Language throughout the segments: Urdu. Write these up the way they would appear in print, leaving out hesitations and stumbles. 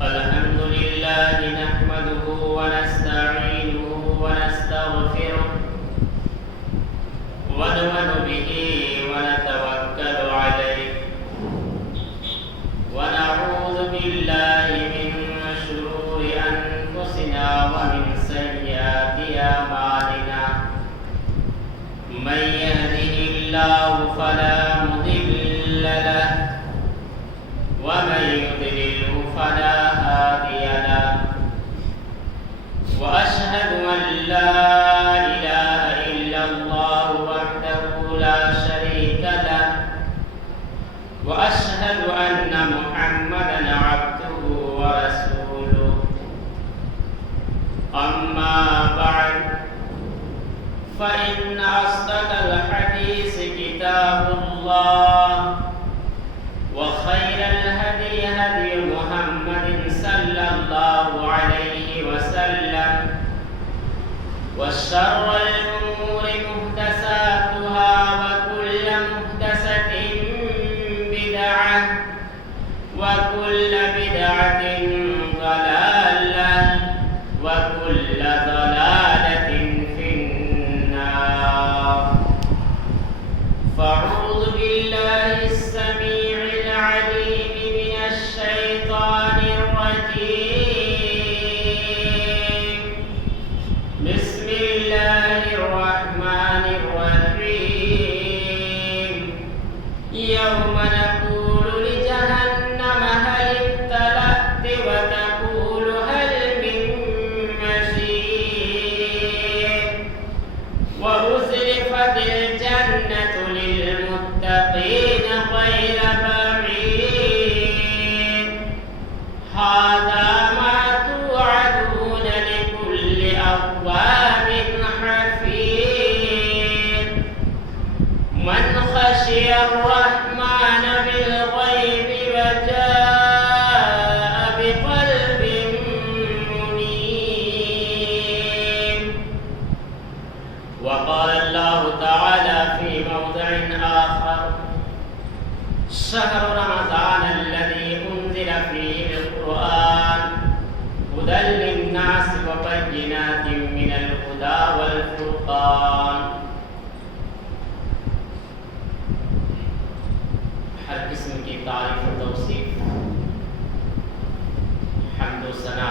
الحمد لله نحمده ونستعينه ونستغفره ونؤمن به ونتوكل عليه ونعوذ بالله من شرور أنفسنا ومن سيئات أعمالنا من يهده الله فلا مضل له ومن يضلل فلا هادي له وأشهد أن لا إله إلا الله وحده لا شريك له وأشهد أن محمدا عبده ورسوله أما بعد فإن أصدق الحديث كتاب الله وخير الهدي هدي محمد صلى الله عليه وسلم وشر الأمور محدثاتها وكل محدثة بدعة وكل بدعة ضلالة وكل ضلالة في النار فأعوذ بالله السميع العليم من الشيطان الرجيم بسم الله الرحمن الرحيم يوم نقول لجهنم هل امتلأت وتقول هل من مزيد وأزلفت الجنة للمتقين غير بعيد هذا ما توعدون لكل أواب حفيظ من خشي الرحمن بالغيب وجاء بقلب منيب وقال الله تعالى في موضع آخر شهر رمضان الذي أنزل فيه القرآن هدى للناس وبينات من الهدى والفرقان ہر قسم کی تعریف و توصیف حمد و ثنا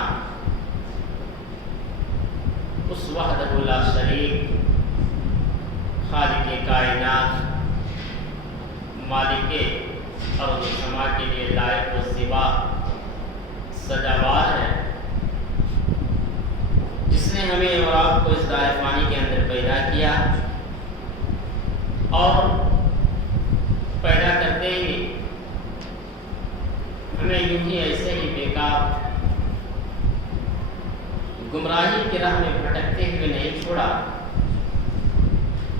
اس وحدہ لا شریک خالق کائنات مالک ارض و سما کے لیے لائق و زیبا سجاوار ہے جس نے ہمیں اور آپ کو اس دائر فانی کے اندر پیدا کیا اور پیدا کرتے ہی ہمیں یوں ہی ایسے ہی بیکار گمراہی کی راہ میں بھٹکتے ہوئے نہیں چھوڑا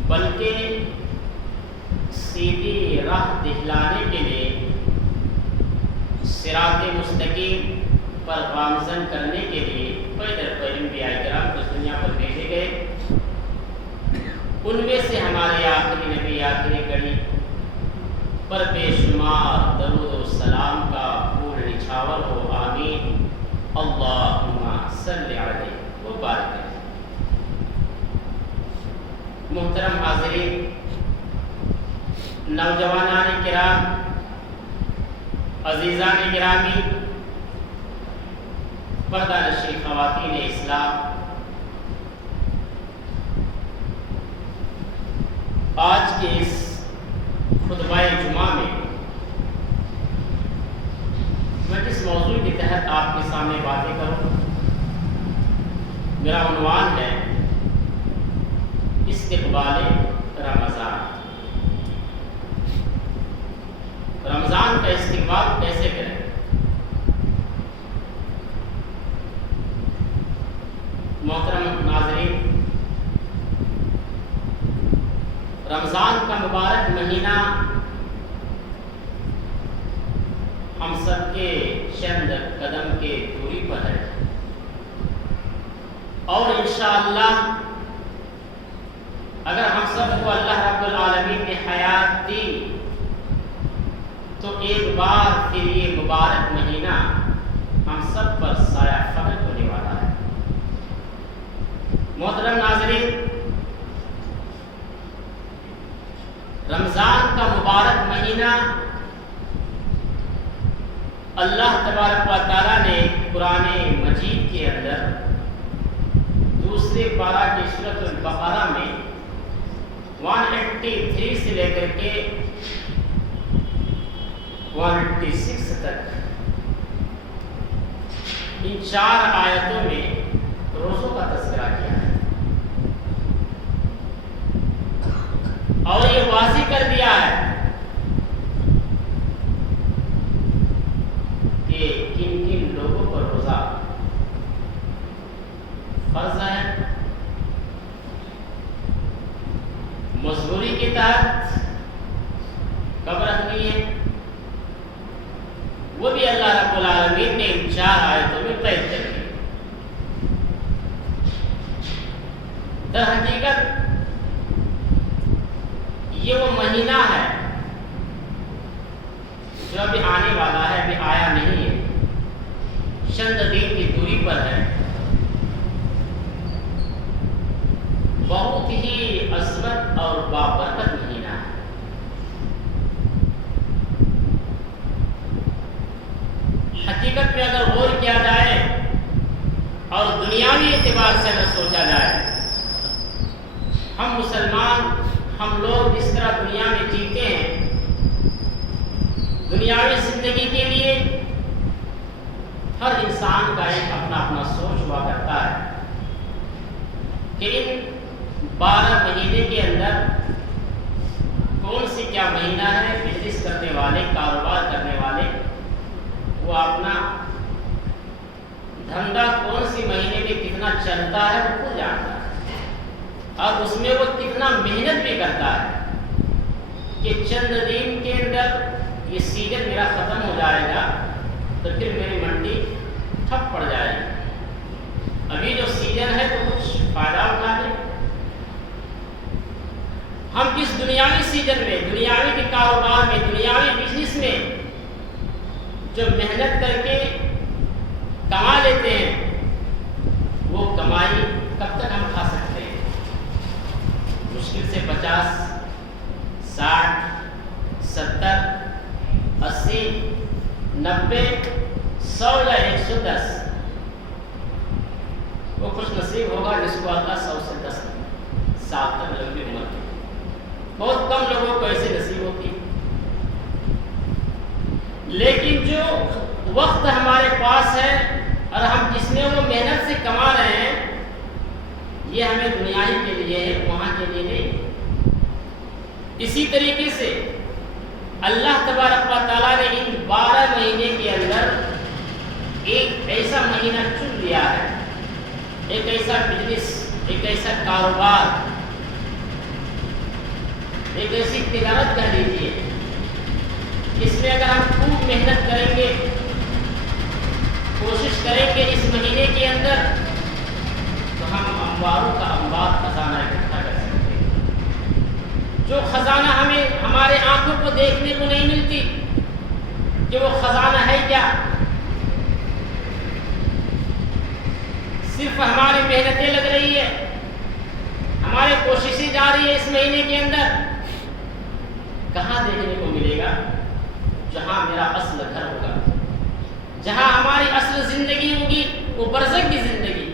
بلکہ سیدھی راہ دکھلانے کے لیے صراط مستقیم پر گامزن کرنے کے لیے پیدر انبیاء کرام کو دنیا پر بھیجے گئے ان میں سے ہمارے آخری نبی آخری کڑی پر بے شمار درود و سلام کا پھول نچھاور ہو آمین اللہم صلی علیہ وبارک محترم حاضرین نوجوانان کرام عزیزان گرامی پردہ نشین خواتین اسلام آج کے اس خطبہ جمعہ میں جس موضوع کے تحت آپ کے سامنے باتیں کروں میرا عنوان ہے استقبال رمضان رمضان کا استقبال کیسے کریں محترم ناظرین رمضان کا مبارک مہینہ ہم سب کے چند قدم کے دوری پر ہے اور انشاءاللہ اگر ہم سب کو اللہ رب العالمین نے حیات دی تو ایک بار پھر یہ مبارک مہینہ ہم سب پر سایہ فقط ہونے والا ہے۔ محترم ناظرین، رمضان کا مبارک مہینہ اللہ تبارک و تعالیٰ نے قرآن مجید کے اندر دوسرے پارہ کی سورۃ البقرہ میں 183 سے لے کر کے 186 تک ان 4 آیتوں میں روزوں کا تذکرہ کیا ہے اور یہ واضح کر دیا ہے کہ کن کن لوگوں پر روزہ فرض ہے، مجبوری کے تحت کب رکھنی ہے، وہ بھی اللہ رب العالمین نے ان 4 آیتوں میں قید کر دی۔ در حقیقت یہ وہ مہینہ ہے جو ابھی آنے والا ہے، ابھی آیا نہیں ہے، چند دن کی دوری پر ہے۔ بہت ہی عظمت اور بابرکت مہینہ ہے۔ حقیقت میں اگر غور کیا جائے اور دنیاوی اعتبار سے اگر سوچا جائے، ہم مسلمان، ہم لوگ جس طرح دنیا میں جیتے ہیں، دنیاوی زندگی کے لیے ہر انسان کا ایک اپنا اپنا سوچ ہوا کرتا ہے کہ ان 12 مہینے کے اندر کون سی کیا مہینہ ہے، بزنس کرنے والے، کاروبار کرنے والے وہ اپنا دھندا کون سی مہینے میں کتنا چلتا ہے وہ خود جانتا ہے، اور اس میں وہ کتنا محنت بھی کرتا ہے کہ چند دن کے اندر یہ سیزن میرا ختم ہو جائے گا تو پھر میری منڈی ٹھپ پڑ جائے گی، ابھی جو سیزن ہے تو کچھ فائدہ اٹھا لیں۔ ہم کس دنیاوی سیزن میں، دنیاوی کے کاروبار میں، دنیاوی بزنس میں جو محنت کر کے کما لیتے ہیں، وہ کمائی کب تک ہم کھا سکتے ہیں؟ مشکل سے 50، 60، 70، 80، 90، 100 یا 110۔ وہ خوش نصیب ہوگا جس کو اللہ 100 سے 10 سال تک لمبی عمر دے۔ بہت کم لوگوں کو ایسے نصیب ہوتی ہے، لیکن جو وقت ہمارے پاس ہے اور ہم جس میں وہ محنت سے کما رہے ہیں، یہ ہمیں دنیائی کے لیے ہے، وہاں کے لیے نہیں۔ اسی طریقے سے اللہ تبارک و تعالیٰ نے ان 12 مہینے کے اندر ایک ایسا مہینہ چن لیا ہے، ایک ایسا بزنس، ایک ایسا کاروبار، ایک ایسی تجارت کہہ لیجیے، اس میں اگر ہم خوب محنت کریں گے، کوشش کریں گے اس مہینے کے اندر، تو ہم انباروں کا انبار خزانہ اکٹھا کر سکتے ہیں۔ جو خزانہ ہمیں ہمارے آنکھوں کو دیکھنے کو نہیں ملتی کہ وہ خزانہ ہے کیا، صرف ہماری محنتیں لگ رہی ہے، ہماری کوششیں جاری ہے، اس مہینے کے اندر کہاں دیکھنے کو ملے گا؟ جہاں میرا اصل گھر ہوگا، جہاں ہماری اصل زندگی ہوگی، وہ برزخ کی زندگی۔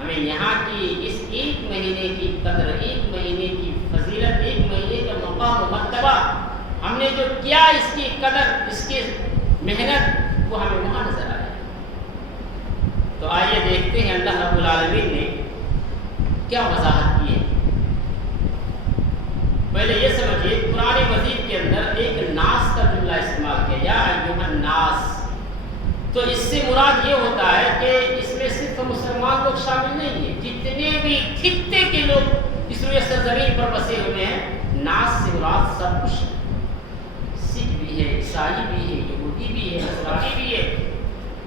ہمیں یہاں کی اس ایک مہینے کی قدر، ایک مہینے کی فضیلت، ایک مہینے کا مقام و مرتبہ، ہم نے جو کیا اس کی قدر، اس کی محنت، وہ ہمیں وہاں نظر آئے۔ تو آئیے دیکھتے ہیں اللہ رب العالمین نے کیا وضاحت کی ہے۔ پہلے یہ سمجھیے، قرآن مجید کے اندر ایک ناس کا جملہ استعمال کیا، یا ایھا الناس، تو اس سے مراد یہ ہوتا ہے کہ اس میں صرف مسلمان لوگ شامل نہیں ہیں، جتنے بھی خطے کے لوگ اس روئے سرزمین پر بسے ہوئے ہیں، ناس سے مراد سب کچھ، سکھ بھی ہے، عیسائی بھی ہے، یہودی بھی ہے، نصرانی بھی ہے،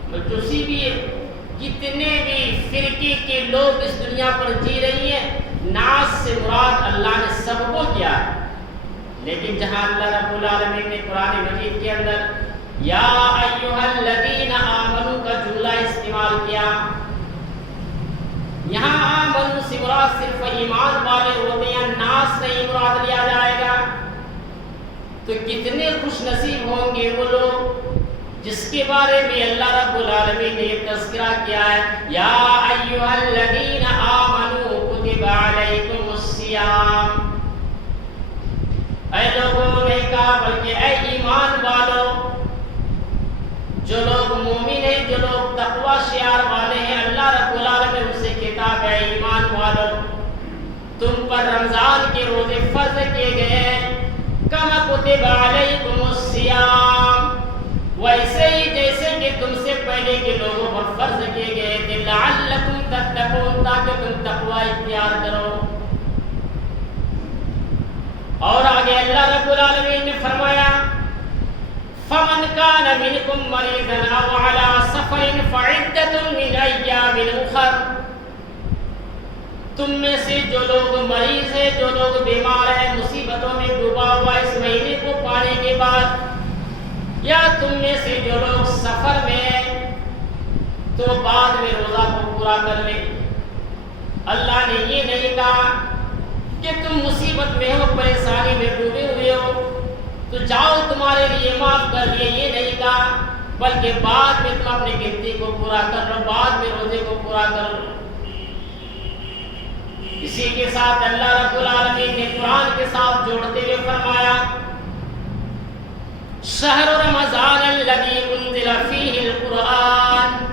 مجوسی بھی ہے، جتنے بھی فرقے کے لوگ اس دنیا پر جی رہی ہیں، ناس سے مراد اللہ نے سب کو کیا ہے، لیکن جہاں اللہ رب العالمین نے قرآن مجید کے اندر یا ایھا الذین آمنوا کا جملہ استعمال کیا، یہاں آمنوا سے مراد صرف ایمان والے ہوتے ہیں، ناس نہیں مراد لیا جائے گا۔ تو کتنے خوش نصیب ہوں گے وہ لوگ جس کے بارے میں اللہ رب العالمین نے یہ تذکرہ کیا ہے، یا ایھا الذین آمنوا کتب علیکم الصیام۔ اے لوگوں نے کہا بلکہ اے ایمان والوں، جو لوگ مومن ہیں، جو لوگ تقوی شعار والے ہیں، اللہ رب العالمین ان سے خطاب ہے، ایمان والوں تم پر رمضان کے روزے فرض کیے گئے ہیں، کما کتب علیکم الصیام، ویسے ہی جیسے کہ تم سے پہلے کے لوگوں پر فرض کیے گئے تھے، لعلکم تتقون، تاکہ تم تقوی اختیار کرو۔ اور آگے اللہ رب العالمین نے فرمایا فمن کان منکم مریضا او علی سفر فعدۃ من ایام اخر، تم میں سے جو لوگ مریض ہیں، جو لوگ بیمار ہیں، مصیبتوں میں ڈوبا ہوا اس مہینے کو پانے کے بعد، یا تم میں سے جو لوگ سفر میں ہیں تو بعد میں روزہ کو پورا کر لیں۔ اللہ نے یہ نہیں کہا کہ تم مصیبت میں ہو، پریشانی میں ڈوبے ہوئے ہو تو جاؤ تمہارے لیے معاف کر دیے، یہ نہیں کہا، بلکہ بعد میں تم اپنی گنتی کو پورا کر لو، بعد میں روزے کو پورا کر لو۔ اسی کے ساتھ اللہ رب العالمین نے قرآن کے ساتھ جوڑتے ہوئے فرمایا شہر رمضان الذی انزل فیہ القرآن،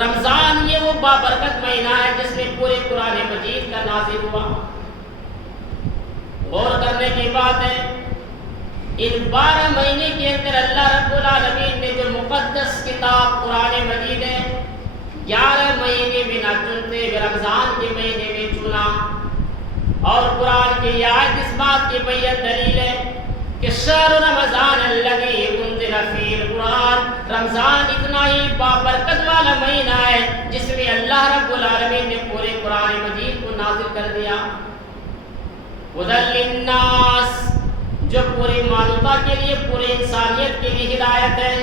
رمضان یہ وہ بابرکت مہینہ ہے جس میں پورے قرآن مجید کا نازل ہوا۔ غور کرنے کی بات ہے، ان 12 مہینے کے اندر اللہ رب العالمین نے جو مقدس کتاب قرآن مجید ہے 11 مہینے میں نہ چنتے ہوئے رمضان کے مہینے میں چنا، اور قرآن کی یہ آیت اس بات کی بیان دلیل ہے کہ شہر رمضان الذی انزل فیہ القرآن، رمضان اتنا ہی بابرکت والا مہینہ ہے جس میں اللہ رب العالمین نے پورے قرآن مجید کو نازل کر دیا۔ ہدی للناس، جو پوری مانوتا کے لیے، پوری انسانیت کے لیے ہدایت ہے،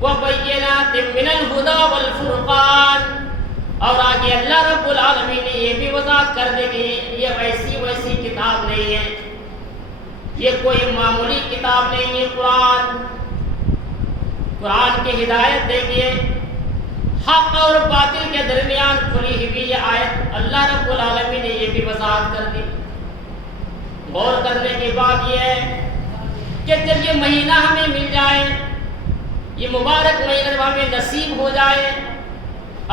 وبینات من الہدی والفرقان، اور آگے اللہ رب العالمین نے یہ بھی وضاحت کر دی کہ یہ ویسی کتاب نہیں ہے، یہ کوئی معمولی کتاب نہیں ہے۔ قرآن کی ہدایت دیکھیے، حق اور باطل کے درمیان کھلی ہوئی یہ آیت اللہ رب العالمین نے یہ بھی وضاحت کر دی۔ غور کرنے کی بات یہ ہے کہ جب یہ مہینہ ہمیں مل جائے، یہ مبارک مہینہ جب ہمیں نصیب ہو جائے،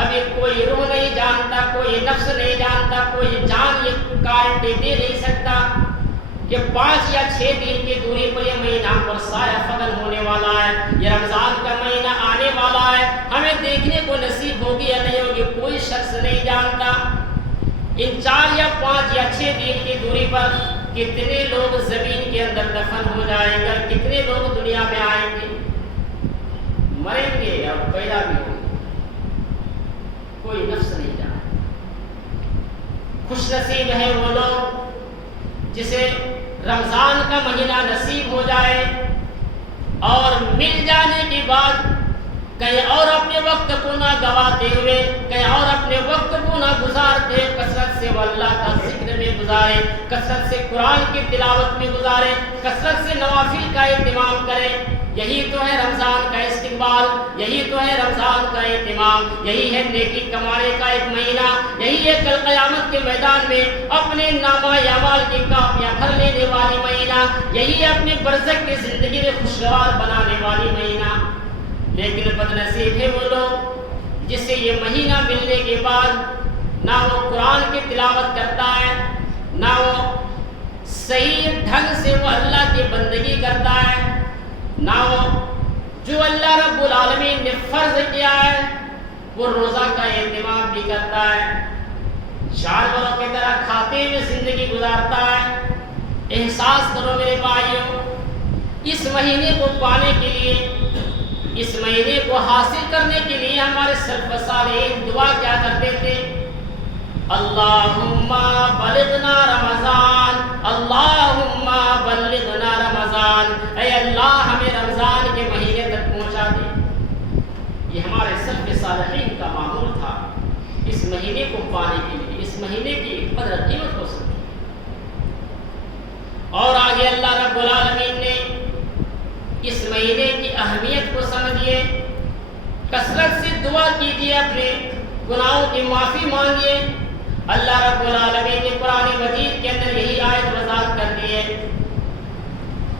ابھی کوئی روح نہیں جانتا، کوئی نفس نہیں جانتا، کوئی جان یہ گارنٹی دے نہیں سکتا کہ 5 یا 6 دن کی دوری پر یہ مہینہ پر سایہ ختم ہونے والا ہے، یہ رمضان کا مہینہ آنے والا ہے، ہمیں دیکھنے کو نصیب ہوگی یا نہیں ہوگی کوئی شخص نہیں جانتا۔ ان 4 یا 5 یا 6 دن کی دوری پر کتنے لوگ زمین کے اندر دفن ہو جائیں گے، کتنے لوگ دنیا میں آئیں گے، مریں گے اور پیدا بھی ہوں گے، کوئی نفس نہیں جانتا۔ خوش نصیب ہے وہ لوگ جسے رمضان کا مہینہ نصیب ہو جائے اور مل جانے کے بعد کہیں اور اپنے وقت کو نہ گواتے ہوئے، کہیں اور اپنے وقت کو نہ گزارتے، کثرت سے وہ اللہ کا ذکر میں گزارے، کثرت سے قرآن کی تلاوت میں گزارے، کثرت سے نوافل کا اہتمام کرے۔ یہی تو ہے رمضان کا استقبال، یہی تو ہے رمضان کا اہتمام، یہی ہے نیکی کمانے کا ایک مہینہ، یہی ہے کل قیامت کے میدان میں اپنے نامہ اعمال کی کاپیاں بھر لینے والی مہینہ، یہی ہے اپنے برزخ کی زندگی میں خوشگوار بنانے والی مہینہ۔ لیکن بدنصیب ہے وہ لوگ جس سے یہ مہینہ ملنے کے بعد نہ وہ قرآن کی تلاوت کرتا ہے، نہ وہ صحیح ڈھنگ سے وہ اللہ کی بندگی کرتا ہے، نہ وہ جو اللہ رب العالمین نے فرض کیا ہے وہ روزہ کا اہتمام بھی کرتا ہے، جانوروں کی طرح کھاتے ہوئے زندگی گزارتا ہے۔ احساس کرو میرے بھائیوں، اس مہینے کو پانے کے لیے، اس مہینے کو حاصل کرنے کے لیے ہمارے سلف صالحین دعا کیا کرتے تھے؟ اللہم بلغنا رمضان، اللہم بلغنا رمضان، اے اللہ ہمیں رمضان کے مہینے تک پہنچا دے۔ یہ ہمارے سلف صالحین کا معمول تھا، اس مہینے کو پانے کے لیے، اس مہینے کی قدر قیمت ہو سکتی۔ اور آگے اللہ رب العالمین نے اس مہینے کی اہمیت کو سمجھیے، کثرت سے دعا کیجیے، اپنے گناہوں کی معافی مانگیے۔ اللہ رب العالمین نے قرآن مجید کے اندر یہی آیت وضاحت کر دی ہے،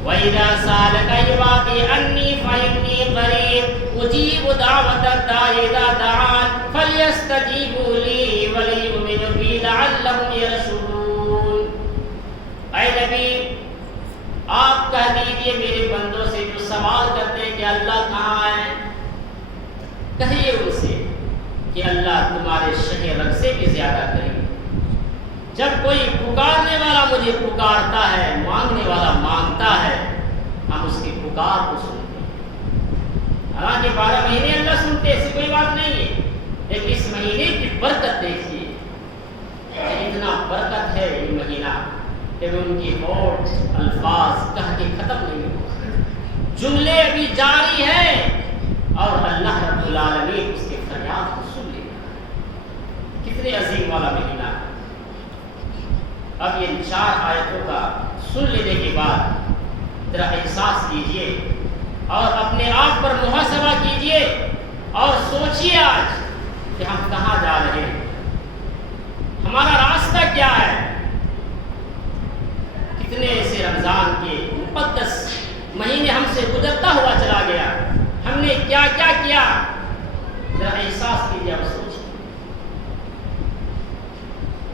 وَإِذَا سَأَلَكَ عِبَادِي عَنِّي فَإِنِّي قَرِيبٌ أُجِيبُ دَعْوَةَ الدَّاعِ إِذَا دَعَانِ فَلْيَسْتَجِيبُوا لِي وَلْيُؤْمِنُوا بِي لَعَلَّهُمْ يَرْشُدُونَ۔ اے نبی آپ کہہ دیجئے میرے بندوں سے جو سوال کرتے ہیں کہ اللہ کہاں ہے، کہیے ان سے کہ اللہ تمہارے شہ رگ سے بھی زیادہ قریب۔ جب کوئی پکارنے والا مجھے پکارتا ہے، مانگنے والا مانگتا ہے، ہم اس کی پکار کو سنتے ہیں۔ حالانکہ 12 مہینے اللہ سنتے، ایسی کوئی بات نہیں ہے، لیکن اس مہینے کی برکت دیکھیے، اتنا برکت ہے یہ مہینہ کہ ان کی ہوٹ الفاظ کہہ کے ختم نہیں ہو، جملے ابھی جاری ہیں اور اللہ رب العالمین اس کے فریاد کو سن لے گا۔ کتنے عظیم والا مہینہ ہے۔ اب یہ 4 آیتوں کا سن لینے کے بعد ذرا احساس کیجئے اور اپنے آپ پر محاسبہ کیجئے اور سوچئے آج کہ ہم کہاں جا رہے ہیں، ہمارا راستہ کیا ہے۔ کتنے ایسے رمضان کے مقدس مہینے ہم سے گزرتا ہوا چلا گیا، ہم نے کیا کیا کیا، ذرا احساس کیجیے اور سوچیے۔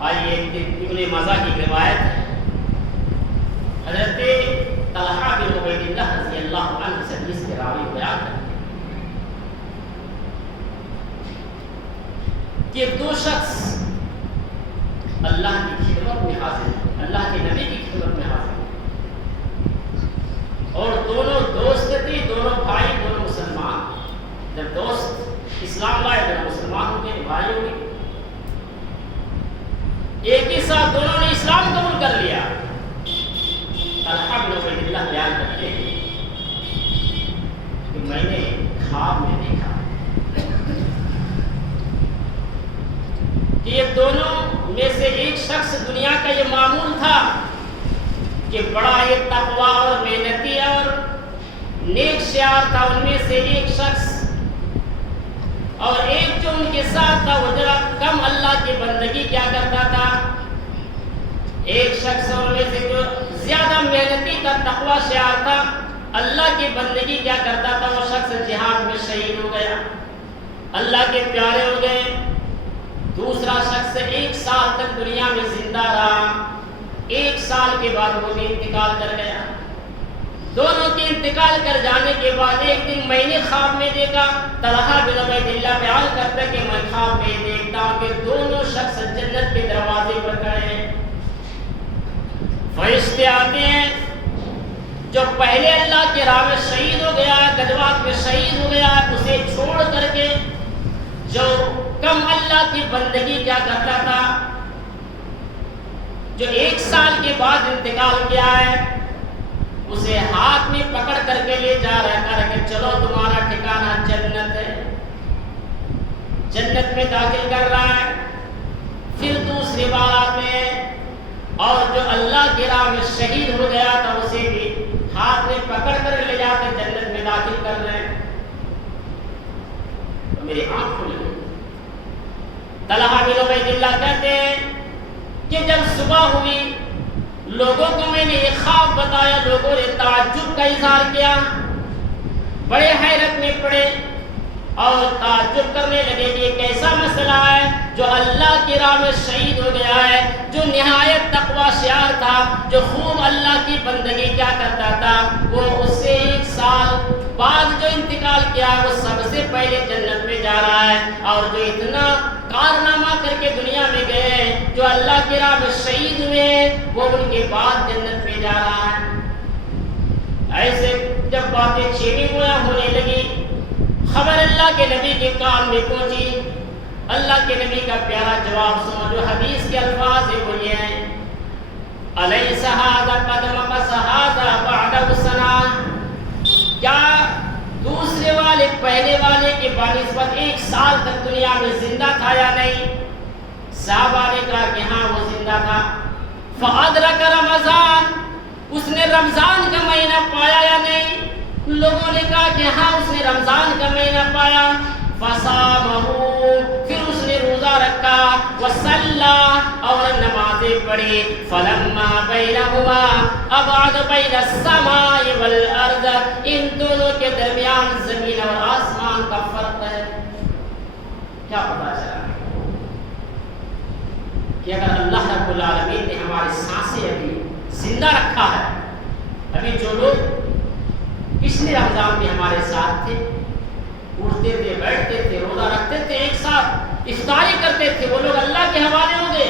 آئیے ابن ماجہ کی روایت ہے، حضرت طلحہ بن عبید اللہ رضی اللہ عنہ سے حدیث کے راوی بیان کرتے ہیں کہ 2 شخص اللہ کی خدمت میں حاضر ہیں، اللہ کے نبی کی خدمت میں حاضر ہیں، اور دونوں دوست تھے، دونوں بھائی، دونوں مسلمان۔ جب دوست اسلام لائے تو مسلمان ہو گئے، بھائی ہو گئے، ایک ہی ساتھ دونوں نے اسلام قبول کر لیا۔ طلحہ بن عبید اللہ بیان کرتے ہیں کہ میں نے خواب میں دیکھا کہ یہ دونوں میں سے ایک شخص، دنیا کا یہ معمول تھا کہ بڑا یہ تقویٰ اور محنتی اور نیک شعار تھا، ان میں سے ایک شخص، اور ایک جو ان کے ساتھ تھا وہ ذرا کم اللہ کی بندگی کیا کرتا تھا۔ ایک شخص ان میں سے جو زیادہ محنتی تھا، تقویٰ شعار تھا، اللہ کی بندگی کیا کرتا تھا، وہ شخص جہاد میں شہید ہو گیا، اللہ کے پیارے ہو گئے۔ دوسرا شخص 1 سال تک دنیا میں زندہ رہا، 1 سال کے بعد وہ بھی انتقال کر گیا۔ دونوں کے انتقال کر جانے کے بعد ایک دن میں نے خواب میں دیکھا، طلحہ بن عبید اللہ بیان کرتا ہے کہ میں خواب میں دیکھتا ہوں کہ دونوں شخص جنت کے دروازے پر کھڑے ہیں، فرشتے آتے ہیں۔ جو پہلے اللہ کی راہ میں شہید ہو گیا، غزوات میں شہید ہو گیا، اسے چھوڑ کر کے جو کم اللہ کی بندگی کیا کرتا تھا، جو 1 سال کے بعد انتقال کیا ہے، اسے ہاتھ میں پکڑ کر کے لے جا رہا ہے کہ چلو تمہارا ٹھکانہ جنت ہے، جنت میں داخل کر رہا ہے۔ پھر دوسری بار آتے ہیں اور جو اللہ کی راہ میں شہید ہو گیا تھا اسے بھی ہاتھ میں پکڑ کر لے جاتے جنت میں داخل کر رہے ہیں۔ تو میری آنکھ کھل گئی۔ طلحہ بن عبید اللہ کہتے ہیں کہ جب صبح ہوئی، لوگوں کو میں نے ایک خواب بتایا، لوگوں نے تعجب کا اظہار کیا، بڑے حیرت میں پڑے اور تعجب کرنے لگے کہ یہ کیسا مسئلہ ہے، جو اللہ کی راہ میں شہید ہو گیا ہے، جو نہایت تقویٰ شعار تھا، جو خوب اللہ کی بندگی کیا کرتا تھا، وہ اس سے 1 سال بعد جو انتقال کیا وہ سب سے پہلے جنت میں جا رہا ہے، اور جو اتنا کارنامہ کر کے دنیا میں گئے، جو اللہ کی راہ میں شہید ہوئے، وہ ان کے بعد جنت میں جا رہا ہے۔ ایسے جب باتیں چھیڑی گویا ہونے لگی، خبر اللہ کے نبی کے کان میں پہنچی، اللہ کے نبی کا پیارا جواب سنو، جو حدیث کے الفاظ ہیں وہ یہ ہیں، الیس ھذا قد مکث ھذا بعدہ سنہ، کیا دوسرے والے پہلے والے کے بنسبت 1 سال تک دنیا میں زندہ تھا یا نہیں؟ صحابہ نے کہا کہ ہاں وہ زندہ تھا۔ فادرک رمضان، اس نے رمضان کا مہینہ پایا یا نہیں؟ لوگوں نے کہا کہ ہاں اس نے رمضان کا مہینہ پایا۔ فصامہ، پھر اس نے روزہ رکھا، وصلی، اور نمازیں پڑھی۔ فلما بینہما، ابعد بین السماء والارض، ان دونوں کے درمیان زمین اور آسمان کا فرق ہے۔ کیا پتا چلا کہ اگر اللہ رب العالمین نے ہماری سانسیں ابھی زندہ رکھا ہے، ابھی جو لوگ پچھلے رمضان میں ہمارے ساتھ تھے، اٹھتے تھے، بیٹھتے تھے، روزہ رکھتے تھے، ایک ساتھ افطاری کرتے تھے، وہ لوگ اللہ کے حوالے ہو گئے،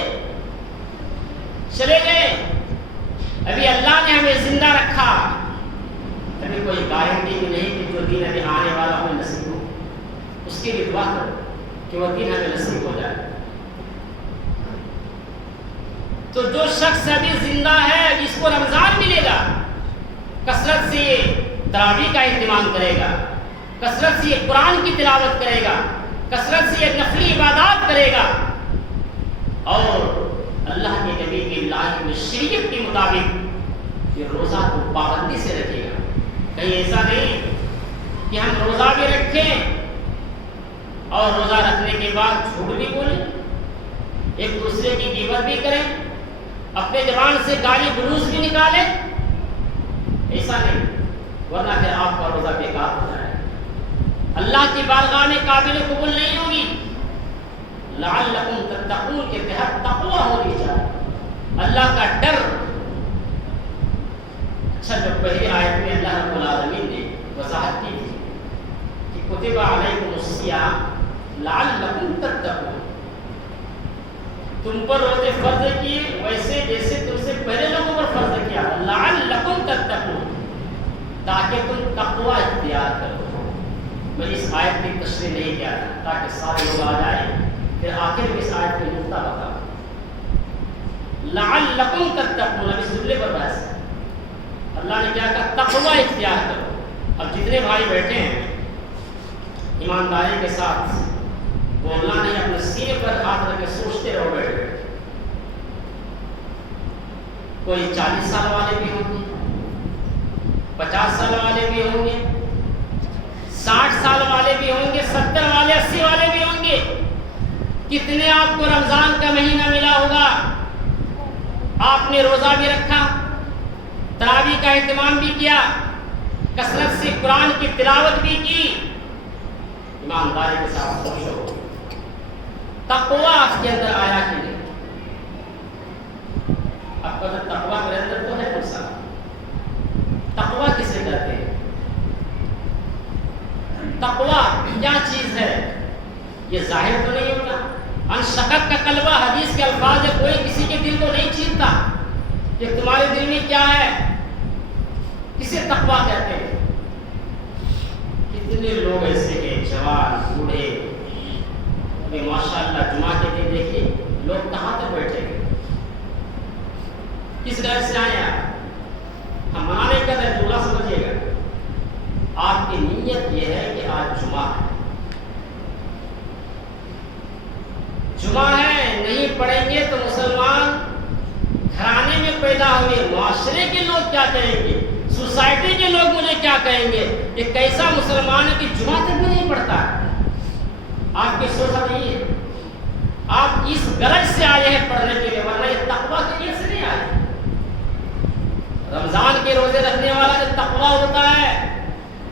چلے گئے۔ ابھی اللہ نے ہمیں زندہ رکھا، ابھی کوئی گارنٹی بھی نہیں کہ جو دن ابھی آنے والا ہمیں نصیب ہو، اس کے لیے دعا کرو کہ وہ دن ہمیں نصیب ہو جائے۔ تو جو شخص ابھی زندہ ہے، جس کو رمضان ملے گا، کثرت سے یہ تراویح کا اہتمام کرے گا، کثرت سے یہ قرآن کی تلاوت کرے گا، کثرت سے یہ نفلی عبادات کرے گا، اور اللہ کے نبی کی لائی ہوئی شریعت کے مطابق یہ روزہ کو پابندی سے رکھے گا۔ کہیں ایسا نہیں کہ ہم روزہ بھی رکھیں اور روزہ رکھنے کے بعد جھوٹ بھی بولیں، ایک دوسرے کی غیبت بھی کریں، اپنے زبان سے گالی گلوز بھی نکالیں، ایسا نہیں، ورنہ پھر آپ کا روزہ بیکار ہو جائے، اللہ کی بارگاہ میں قابل قبول نہیں ہوگی۔ لعلکم تتقون کے تحت تقوی ہونی چاہیے، اللہ کا ڈر۔ اچھا، جو پہلی آیت میں اللہ رب العالمین نے وضاحت کی تھی کہ کتب علیکم الصیام لعلکم تتقون، تم پر روزے فرض کیے ویسے جیسے تم سے پہلے لوگوں پر فرض کیا، لعلکم تتقون، تاکہ تم تقوی اختیار کرو۔ میں اس آیت کی تشریح نہیں کیا تھا تاکہ سارے لوگ آ جائیں، پھر آخر میں اس آیت کو نقطہ بتاؤں۔ لعلکم تتقون، اب اس جملے پر بحث ہے، اللہ نے کیا کہا؟ تقوی اختیار کرو۔ اب جتنے بھائی بیٹھے ہیں، ایمانداری کے ساتھ بولنا نہیں، اپنے سینے پر ہاتھ رکھ کے سوچتے رہو بیٹھے بیٹھے۔ کوئی 40 سال والے بھی ہوں گے، 50 سال والے بھی ہوں گے، 60 سال والے بھی ہوں گے، 70 والے، 80 والے بھی ہوں گے۔ کتنے آپ کو رمضان کا مہینہ ملا ہوگا، آپ نے روزہ بھی رکھا، تراویح کا اہتمام بھی کیا، کثرت سے قرآن کی تلاوت بھی کی، ایمانداری کے ساتھ سوچو تقوی آپ کے اندر آیا کہ نہیں؟ آپ کا تقوی میرے اندر تو ہے نقصان۔ تقوی کسے کہتے ہیں؟ تقوی کیا چیز ہے؟ یہ ظاہر تو نہیں ہوتا، انشقق کا قلبہ، حدیث کے الفاظ ہے، کوئی کسی کے دل کو نہیں چھیدتا کہ تمہارے دل میں کیا ہے، کسے تقوی کہتے ہیں؟ کتنے لوگ ایسے ہیں، جوان، بوڑھے، ماشاء اللہ جمعہ کے دن دیکھیے لوگ کہاں تک بیٹھے گئے، کس گھر سے آئے آپ؟ ہم منع نہیں کر رہے، جملہ سمجھیے گا، آپ کی نیت یہ ہے کہ آج جمعہ ہے، جمعہ ہے، نہیں پڑھیں گے تو مسلمان گھرانے میں پیدا ہوئے، معاشرے کے لوگ کیا کہیں گے، سوسائٹی کے لوگ مجھے کیا کہیں گے، یہ کیسا مسلمان ہے کہ جمعہ تک بھی نہیں پڑھتا ہے؟ آپ کی سوچ نہیں ہے، آپ اس غرض سے آئے ہیں پڑھنے کے لیے، ورنہ یہ تقوی کے لیے سے نہیں آئے۔ رمضان کے روزے رکھنے والا جو تقوی ہوتا ہے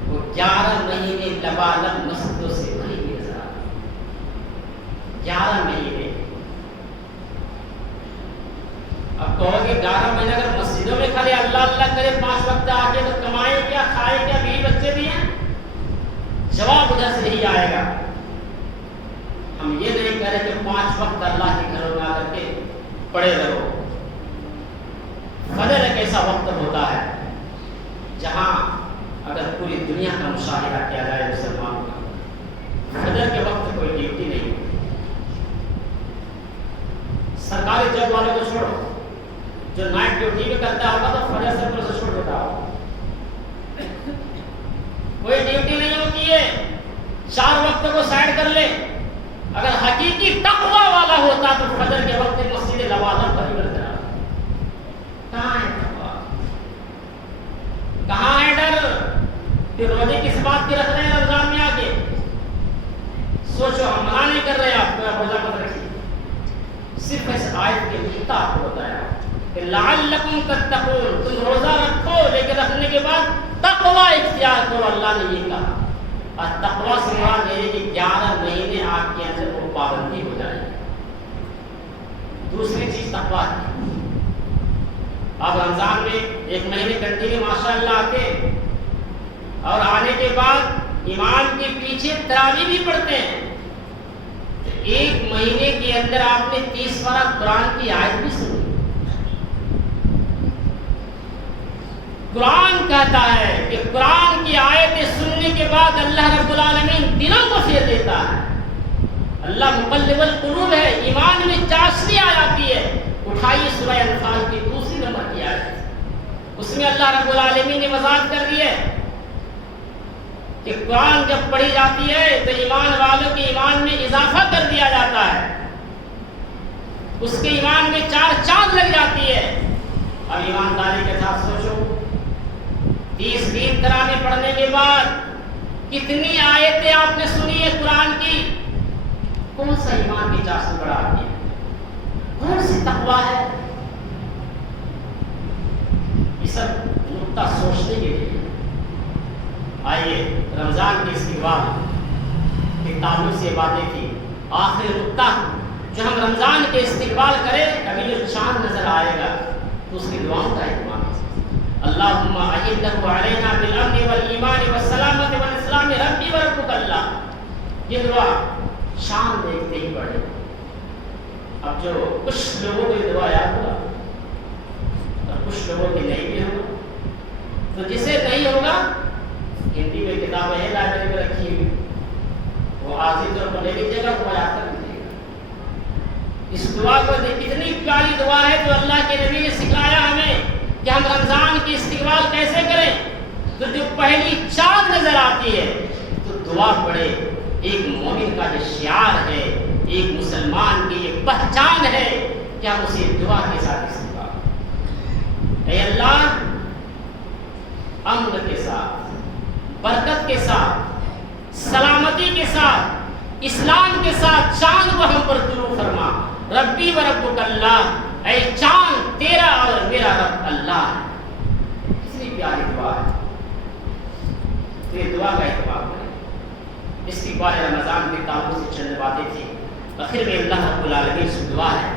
وہ 11 مہینے لبالب مسجدوں سے بھری ہوئی نظر آتی ہے، 11 مہینے۔ اب کہو گے 11 مہینے اگر مسجدوں میں کھڑے اللہ اللہ کرے 5 وقت آ کے تو کمائیں کیا، کھائے کیا، بیوی بچے بھی ہیں؟ جواب ادھر سے یہی آئے گا، ہم یہ نہیں کہہ رہے کہ 5 وقت اللہ کے گھروں میں آ کر کے پڑے رہو۔ فجر ایک ایسا وقت ہوتا ہے جہاں اگر پوری دنیا کا مشاہدہ کیا جائے مسلمانوں کا، فجر کے وقت کوئی ڈیوٹی نہیں، سرکاری جاب والوں کو چھوڑو، جو نائٹ ڈیوٹی بھی کرتا ہوگا تو فجر سے پہلے سے چھوڑ دیتا ہوگا، کوئی ڈیوٹی نہیں ہوتی ہے، 4 وقت کو سائڈ کر لے۔ اگر حقیقی تقوی والا ہوتا تو فجر کے وقت مسجد لوازم پر ہی کرتا۔ کہاں ہے تقوی؟ کہاں ہے ڈر؟ کہ روزے کس بات کی رکھ رہے ہیں رمضان میں آ کے؟ سوچو، ہم منع نہیں کر رہے آپ کو روزہ مت رکھیے، صرف اس آیت کے نقطہ آپ کو بتایا کہ لعلکم تتقون، تم روزہ رکھو لیکن رکھنے کے بعد تقوی اختیار کرو۔ اللہ نے یہ کہا، اور تقوی سے مراد یہ ہے کہ 11 مہینے آپ کے اندر وہ پابندی ہو جائے۔ دوسری چیز تقوی ہے، آپ رمضان میں 1 مہینے کنٹینیو ماشاءاللہ آتے اور آنے کے بعد امام کے پیچھے تراویح بھی پڑھتے ہیں، تو 1 مہینے کے اندر آپ نے 30 پارہ قرآن کی آیت بھی سنی۔ قرآن کہتا ہے کہ قرآن کی آیتیں سننے کے بعد اللہ رب العالمین دلوں کو پھیر دیتا ہے۔ اللہ مقلب القلوب ہے، ایمان میں چاشنی آ جاتی ہے۔ اٹھائیے سورہ انفال کی 2 نمبر کی آیت، اس میں اللہ رب العالمین نے وضاحت کر دی ہے کہ قرآن جب پڑھی جاتی ہے تو ایمان والوں کے ایمان میں اضافہ کر دیا جاتا ہے، اس کے ایمان میں 4 چاند لگ جاتی ہے۔ اب ایمانداری کے ساتھ سوچو، 30 دن تراویح پڑھنے کے بعد کتنی آیتیں آپ نے سنی ہے قرآن کی؟ کون سا ایمان کی چاشنی بڑھاتی ہے؟ کون سی تقویٰ ہے؟ یہ سب نقطہ سوچنے کے لیے۔ آئیے رمضان کے استقبال کے تعلق سے باتیں تھی، آخری نقطہ جو ہم رمضان کے استقبال کریں، ابھی جو چاند نظر آئے گا تو اس کی دعاؤں کا اہتمام ہے۔ اللہم اعِدَّهُ عَلَيْنَا بِالْأَمْنِ وَالْإِيمَانِ وَالسَّلَامَةِ وَالْإِسْلَامِ رَبِّ وَرَبُّكَ اللہ، یہ دعا شام دیکھتے ہی پڑھے۔ اب جو کچھ لوگوں کو یہ دعا یاد ہوگا اور کچھ لوگوں کی نہیں بھی ہوگا، تو جسے نہیں ہوگا ہندی میں کتابیں ہیں لائبریری میں رکھی ہوئی، وہ عارضی طور پر لے لیجیے گا، وہ یاد کر لیجیے گا۔ اس دعا کو کتنی پیاری دعا ہے جو اللہ کے نبی نے سکھلایا ہمیں کہ ہم رمضان کی استقبال کیسے کریں۔ تو جو پہلی چاند نظر آتی ہے تو دعا پڑھے، ایک مومن کا جو شعار ہے، ایک مسلمان کی یہ پہچان ہے کہ ہم اسے دعا کے ساتھ استقبال۔ اے اللہ، امن کے ساتھ، برکت کے ساتھ، سلامتی کے ساتھ، اسلام کے ساتھ چاند کو ہم پر طلوع فرما۔ ربی و ربک اللہ، اے چاند تیرا اور میرا رب اللہ ہے۔ کتنی پیاری دعا ہے، یہ دعا کا اہتمام کریں۔ اس کی بارے رمضان کے تعلق سے چند باتیں تھیں، آخر میں اللہ رب العالمین سے دعا ہے